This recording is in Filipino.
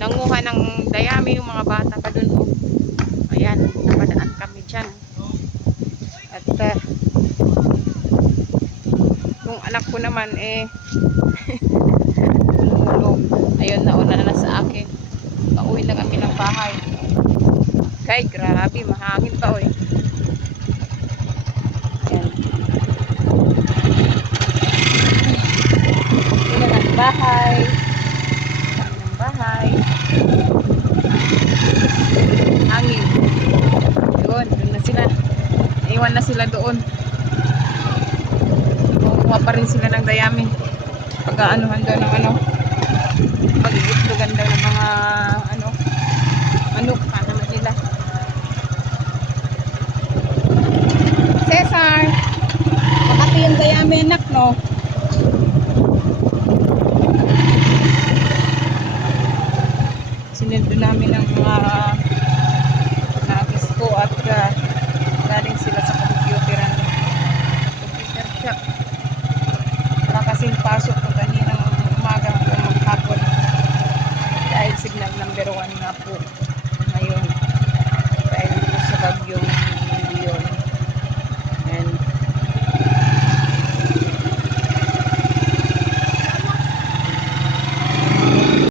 nanguha ng dayami yung mga bata pa dun. Oh. Ayan, napadaan kami dyan. At yung anak ko naman tulog. Ayun, nauna na sa akin. Pauwi na kami ng bahay. Kay, grabe, mahangin pa oy. Ayan. Uwi na ng bahay. Kami ng bahay. Hangin. Doon na sila. Naiwan na sila doon. Kukuha pa rin sila ng dayami. Pag-aanuhan daw ng pag-iitlogan daw ng mga manok pa naman nila. Cesar, makati yung dayami anak, no?